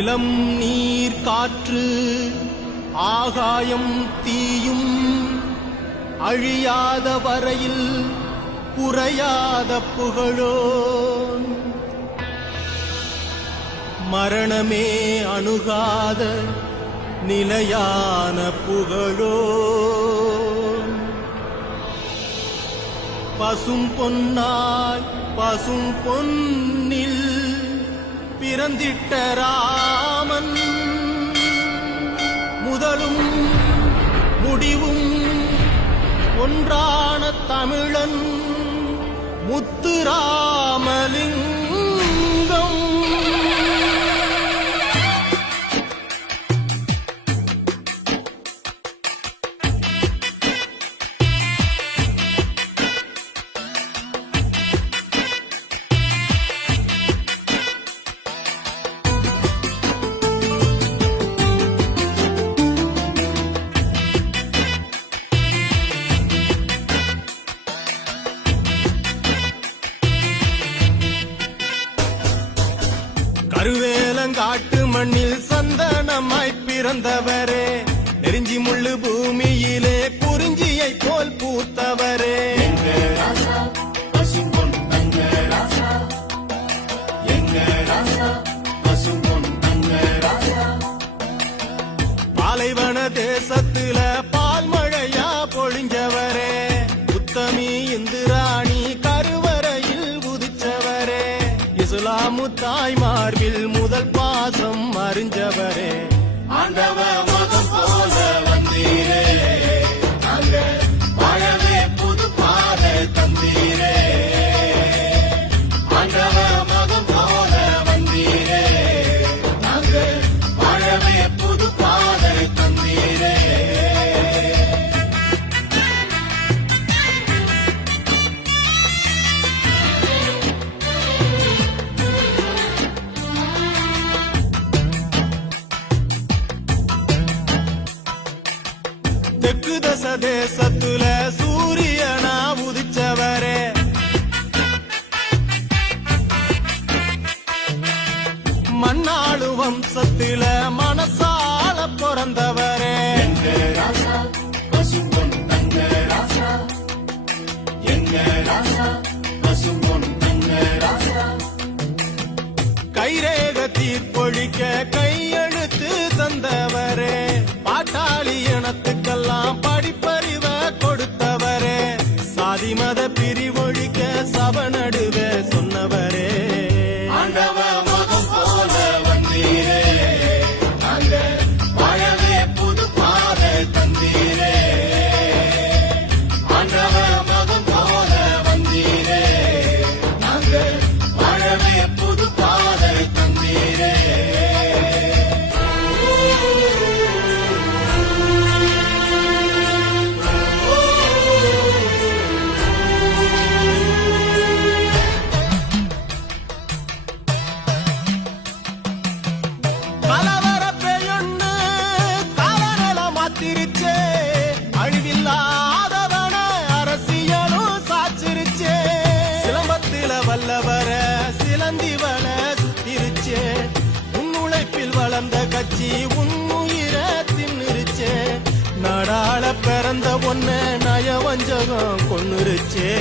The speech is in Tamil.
நிலம் நீர் காற்று ஆகாயம் தீயும் அழியாத வரையில் குறையாத புகழோன் மரணமே அணுகாத நிலையான புகழோன் பசும் பொன்னாய் பசும் பொன்னில் பிறந்திட்ட ராமன் முதலும் முடிவும் ஒன்றான தமிழன் முத்துராமலிங்கம். கருவேலங்காட்டு மண்ணில் சந்தனமாய் பிறந்தவரே, நெருஞ்சி முள்ளு பூமியிலே குறிஞ்சியை போல் பூத்தவரே, பாலைவன தேசத்துல பால் மழையா பொழிஞ்சவரே, உத்தமி இந்திராணி கருவறையில் உதிச்சவரே, இஸ்லாமு தாய் மார்பில் முதல் பாசம் அறிஞ்சவரே, ஆண்டவ மதம் போல வந்தீரே, வாழவே புது பாதை தந்தீரே, ஆண்டவ மதம் போல வந்தீரே, வாழவே புது பாதை தந்தீரே. தெற்கு தச தேசத்துல சூரியனா உதிச்சவரே, மண்ணாளு வம்சத்துல மனசால பிறந்தவரே, கைரேக தீர்ப்பொழிக்க கையெழுத்து தந்தவரே, பாட்டாளி இனத்துக்கெல்லாம் படிப்பறிவ கொடுத்தவரே, சாதி மத பிரிவொழிக்க சப நடுவே சொன்னவரே, ஆண்டவ மதம் போல வந்தீரே, வாழவே புது பாதை தந்தீரே, ஆண்டவ மதம் போல வந்தீரே, வாழவே புது பாதை தந்தீரே. அழிவில்லாதவன அரசியலும் சாச்சிருச்சே, சிலம்பத்தில வல்லவர சிலந்திவன சுத்திருச்சே, உன்னுழைப்பில் வளர்ந்த கட்சி உன்னுயிர தின்னுருச்சே, நாடாள பிறந்த ஒன்ன நயவஞ்சகம் கொன்னுருச்சே.